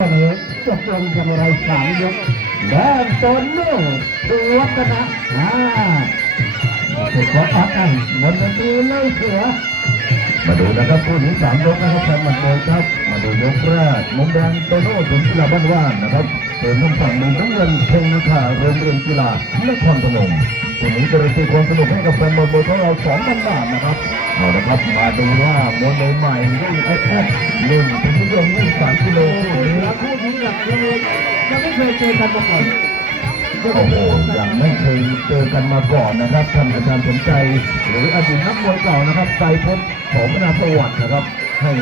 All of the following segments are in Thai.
แค่นี้จบลงกันอะไรสามยกแดงต้นลูกวัฒนะอ่าสุดขอพักกันบนเวทีเลยเสือมาดูนะครับคู่นี้สามยกนะครับแฟนมันโดยครับ มาดูยกแรกมุมแดงโตโน่ถึงกีฬาบ้านว่านนะครับส่วนมุมฝั่งมุมน้ำเงินเทงนาโรงเรียนกีฬานครพนมคู่นี้จะเป็นตีความสนุกให้กับแฟนบอลโบยของเราสองพันบาทนะครับ เอาละครับมาดูว่ามวยใหม่ๆรุ่นแอคแท็กหนึ่งถึงที่ยงยี่สามกิโลคู่นี้แล้วคู่นี้กับเลยยังไม่เคยเจอกันมาก่อนโอ้โหยังไม่เคยเจอกันมาก่อนนะครับท่านอาจารย์สนใจ หรืออดีตนักมวยเก่านะครับไตรพจน์ขอมนาประวัตินะครับ ให้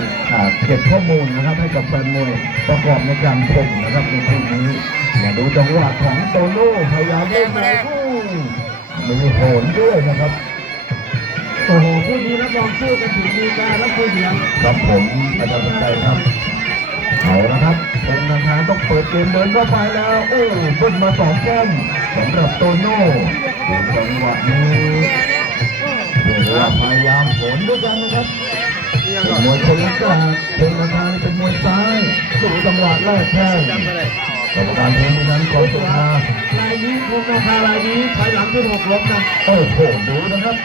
เก็บข้อมูลนะครับให้กับแฟนมวยประกอบในการชมนะครับในคู่นี้มาดูจังหวะของโตโน่พยายามเล่นมาโอ้มีโหนด้วยนะครับ โอ้โหคู่นี้รับรองสู้กันถึงมีการแล้วคู่เดียวครับผมอาจารย์สนใจครับเอาละครับเป็นทางทางต้องเปิดเกมเดินเข้าไปแล้ว โอ้เบิ้ลมาสองแก้มสำหรับโตโน่ดูจังหวะนี้เรียกว่าพยายามผลด้วยกันนะครับเป็นมวยคนละกาเป็นราคาเป็นมวยซ้ายดูจังหวะแรกแข้งกรรมการทีมนั้นก่อนสุดท้ายลายนี้คงราคาลายนี้ถอยหลังขึ้นหกล้มนะโอ้โหดูนะครับ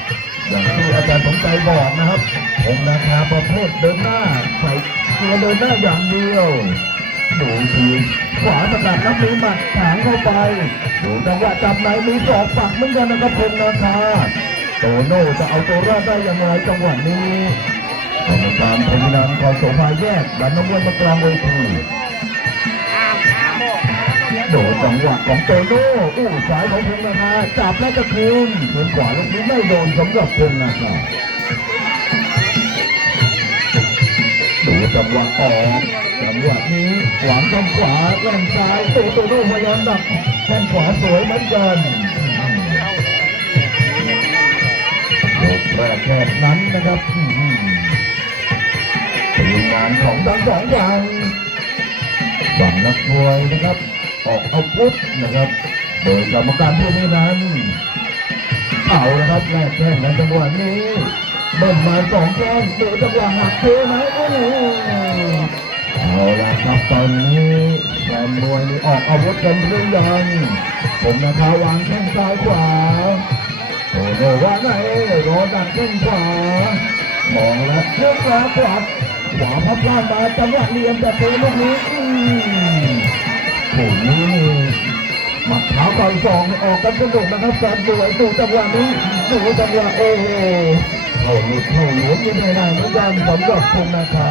อย่างที่อาจารย์สมใจบอกนะครับผมราคาประเภทเดินหน้าใส่ตัวเดินหน้าอย่างเดียวดูทีขวาสกัดแล้วมีหมัดถางเข้าไปดูจังหวะจับไหนมีศอกปักเหมือนกันนะครับพงนาคาโตโน่จะเอาตัวรอดได้ยังไงจังหวะนี้กรรมการพมินันขอโสภาแยกดันน้ำวนมากลางเวที โดดจังหวะของโตโน่อู้สายของพงนาคาจับและกระทืนเือนขวาลูกนี้ไม่โดนสำหรับพงนาคาดูจังหวะออกจังหวะนี้ขวางข้างขวาแล่นซ้ายโตโตโน่พยายามดักแข้งขวาสวยเหมือนกันยกแรกแค่นั้นนะครับอื้อหือเป็นงานของทั้งสองฝั่งฝั่งนักมวยนะครับ ออกอาวุธนะครับ โดยกรรมการผู้นี้นั้นเอาละครับแรกแข้งในจังหวะนี้เบิ้ลมาสองแข้งดูจังหวะหักเทไหมโอ้โหเอาละครับตอนนี้แฟนมวยนี่ออกอาวุธกันหรือยังผมนะครับวางแข้งซ้ายขวาโอ้โหว่าไงรอดักขึ้นขวามองแล้วเลือกขวาขวาขวาพับล่างมาจังหวะเลี่ยมแต่เตะลูกนี้ โอ้โหหมัดเท้าต่อยสองออกกันสนุกนะครับแฟนบวยดูจังหวะนี้ดูจังหวะโอ้โหเข้าหลุดเข้าหลวมยังไงได้เหมือนกันสำหรับพงนาคา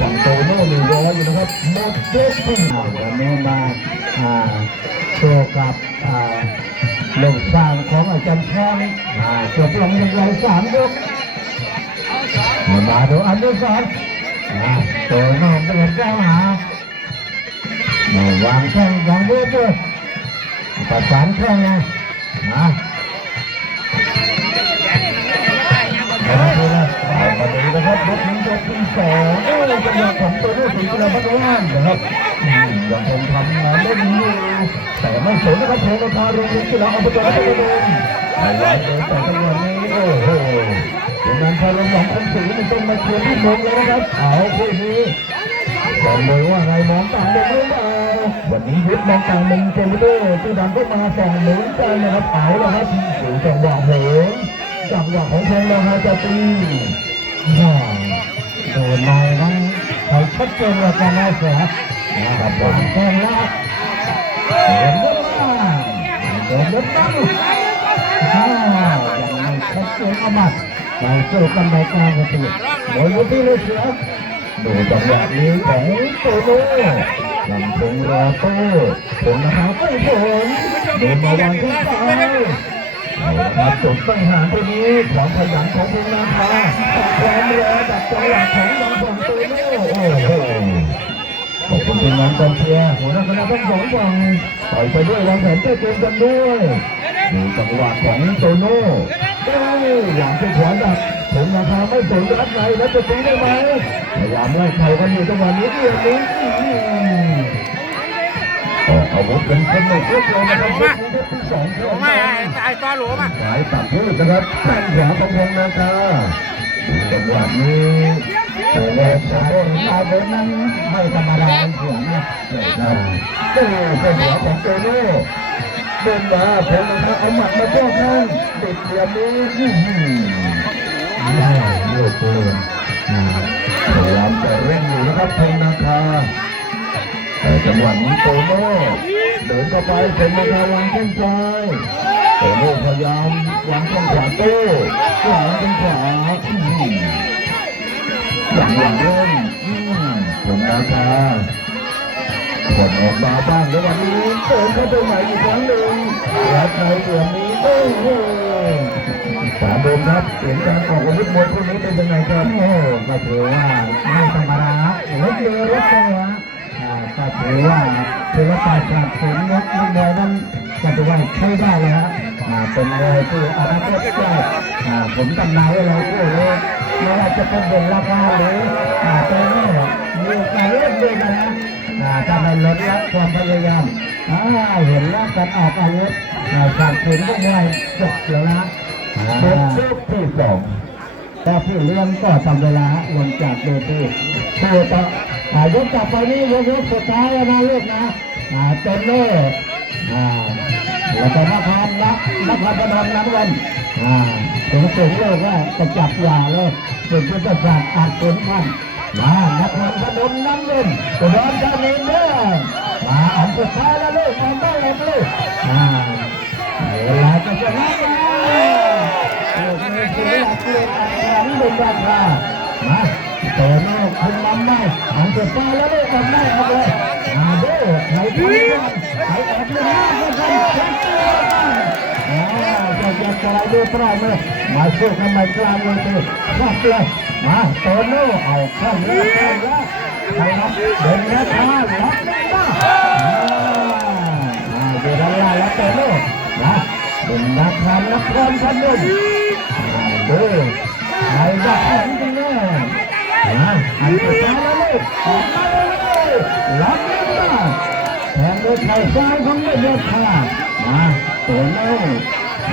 ฝั่งโตโน่หนึ่งร้อยอยู่นะครับหมดเด็กวันนี้มาอ่าโชว์กับอ่าลูกสร้างของอาจารย์แข้งอ่าจบลงยังไงสามยกมาดูอันที่สองอ่าตัวน้องเป็นเจ้าหา วางแข้งวางเบื้อด้วยประสานแข้งนะอ่าเอามาดูนะเอามาดูนะครับยกนี้ยกที่สองโอ้จังหวะของโตโน่ถึงกีฬาพัฒนานนะครับอืมยังคงทำงานได้ดีอยู่แต่ไม่สนนะครับเพลงราคาโรงเรียนกีฬาอบจพัทลุงไม่ไหวเลยแต่จังหวะนี้โอ้โหเป็นงานพารงของคนสีมันต้องมาเชียร์ที่มุมเลยนะครับเอาคู่นี้แต่มวยว่าไงมองต่างมุมหรือเปล่าวันนี้ยุทธมองต่างมุมเจมิโต้ที่ดังก็มาสองหมุนกันนะครับเอาละครับดูจังหวะโหนจังหวะของเพลงราคาจะตีอ่าโดนในนั้นเขาชัดเจนว่าจะได้เสียนะครับผวามงแข้งแล้วเดินเดินมาเดินเดินมาอ่ายังไม่ชัดเจนเอามาเราสู้กันในกลางประตูโดยที่เลยเสียดูจังหวะนี้ของโตโน่ ลำพงรอโต้ผลนะครับไม่ผลโดนมาวางข้างซ้ายเอาละครับจบตั้งหารตัวนี้ความขยันของพงนาคาความรอจากจังหวะของทางฝั่งโตโน่โอ้โหขอบคุณทีมงานกองเชียร์หัวหน้าคณะทั้งสองฝั่งต่อยไปด้วยวางแผนแก้เกมกันด้วยดูจังหวะของโตโน่โอ้ยหลังเป็นขวาดักผงนาคาไม่สนรัดในแล้วจะตีได้ไหมพยายามไล่เข่กันอยู่จังหวะนี้เดียวนี้ ออกอาวุธเป็นสนุกเรื่อยๆนะครับยกนี้ยกที่สองหลวมอะไอ้ตัวหลวมอะสายตัดพืชนะครับแข้งขวาของพงนาคาจังหวะนี้แต่เวลาโดนมาโดนนั้นไม่ธรรมดาเสียนะครับโอ้เป็นหัวของโตโน่เดินมาเพลงนะเอาหมัดมาจ้องข้างติดเหลี่ยมนี้อื้อหือไม่เลือกเกินอ่าพยายามจะเร่งอยู่นะครับเพลงนาคาแต่ จังหวะนี้โตโน่เดินเข้าไปเพลงนาคาวางแข้งซ้ายโตโน่พยายามวางแข้งขวาโต้วางแข้งขวาอื้อหือจังหวะเร่งอืมเพลงนาคาผมออกมาบ้างในวันนี้เติมเข้าไปใหม่อีกครั้งหนึ่งรับในเดือนนี้โอ้โหสามโดมครับเสียงการออกอาวุธมวยพวกนี้เป็นยังไงครับโอ้ก็ถือว่าไม่ธรรมดารถเรือรถตัวอ่า ก็ถือว่าถือว่าตาขาดสูงยกนิดเดียนั้นก็ถือว่าใช้ได้เลยฮะอ่าเป็นมวยที่อนาคตใกล้อ่าผมตำนานไว้เลยคู่นี้ไม่ว่าจะเป็นเด่นราคาหรืออ่าตัวนี้มีกาสเล่นด้วยกันนะถ้าไม่ลดละความพยายามเห็นแล้วการออกอาวุธอ่าขาดสูงก็ไม่จบแล้วนะอ่ยกายกที่สองแต่พี่เลี้ยงก็ทำเวลาลงจากเวทีคือต่ออ่า ยกกลับไปนี่ยกยกสุดท้ายแล้วนะลูกนะอาเต็มเลยอ่าแล้วก็นักพานนักนักพานประนอมน้ำวันอ่าถึงสูงเลยว่าจะจับยาเลยเป็นพุทธศาสตร์อาจเป็นพันมานักพานประนอมน้ำวันกระโดดกันเลยเด้อมาอันสุดท้ายแล้วลูกอันได้เลยลูกเวลาจะชนะแล้วเกิดมีศิลปะเปลี่ยนอันนี้เป็นราคามา เติมโลกคุณน้ำไม่อันสุดท้ายแล้วลูกทำได้เอาเลยมาดูใครทำได้ออกเลยนะก็ทำเต็มที่เลยอ่าจะจะจะอะไรดูปลายมือมาสู้กันใหมกลางเลยทีชัดเลยมาเติมโลกเอาเข้าเลยเข้าเลยใครรับเดินราคารับไม่ได้อ่าอ่าเดี๋ยวเราแล้วเติมโลกนะเป็นราคานักเรียนพันนุ่มเด้อใครจะทำกันแน่ อันสุดท้ายแล้วลูกออกมาเลยรับไม่ได้แทงด้วยเข่าซ้ายของไม่ยอดขามาตัวโน้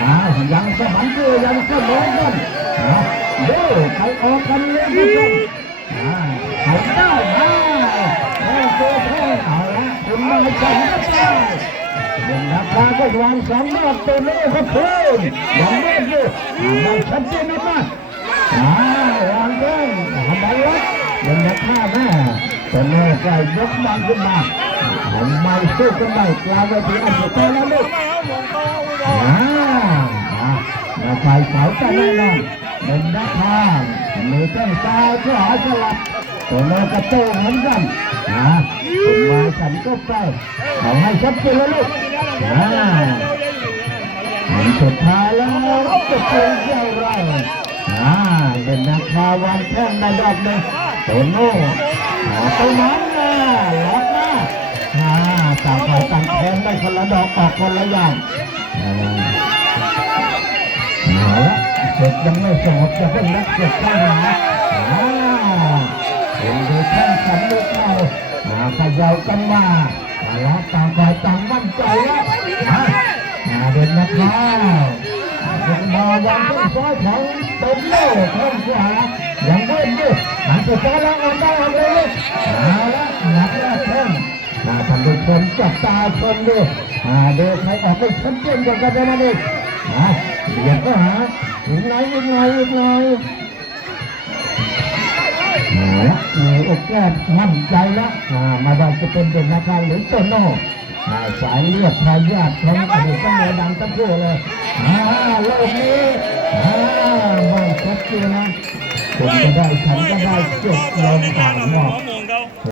มายังสะบันเกยังสะบันกันนะเด้อใครออกกันเลยทุกคนอ่าเขาได้มาโอ้โหเอาละคุณมาจังก็ได้เดินราคาก็วางสองรอบตัวนี้ก็เพิ่มยังไม่หยุดมันชัดเจนมาก อ่าวางเพิ่มทำไมวะเดินราคาแม่ตัวนี้ก็ยกมันขึ้นมาทำไมสู้กันได้กลายไปที่อันสุดท้ายแล้วลูกอ่าอ่าราคาเสาจะแน่นอนเดินราคามือข้างซ้ายขวาสลับตัวนี้ก็โตเหมือนกันอ่าคุณมาฉันก็ไปเอาให้ชัดเจนแล้วลูกอ่าผลสุดท้ายแล้วจะเป็นอย่าไร อ่าเป็นนักข่าววันแท่งในดอกหนึ่งโตโน่เอาไปนั้นนะล็อกนะอ่าต่างฝ่ายต่างแทงได้คนละดอกออกคนละอย่างเอาละเสร็จยังไม่สงบจะเป็นนักเก็บข้างหาอ่าเป็นดูแท่งสำลูกเราอ่าขย่ากันมาเอาละต่างฝ่ายต่างมั่นใจแล้วมาเดินนะครับ เดินมาวางที่ซ้ายของตบโล่ข้างขวายังเว้นด้วยหันสุดท้ายแล้วออกได้ออกเลยเอาละหนักแรกแข้งมาทำดูชมจับตาชมดูอ่าเดินใครออกไปชัดเจนกว่ากันนะนี่อ่าเดี๋ยวก็หาถึงไหนอีกหน่อยอีกหน่อยเอาละมีโอกาสมั่นใจแล้วอ่ามาได้จะเป็นเด่นนะครับหรือโตโน่อ สายเลือดทายาทของอดีตตำรวจดังตั้งคู่เลยอ่าโลกนี้อ่าไม่ชัดเจนนะผมก็ได้ฉันก็ได้จบลงต่างหมอก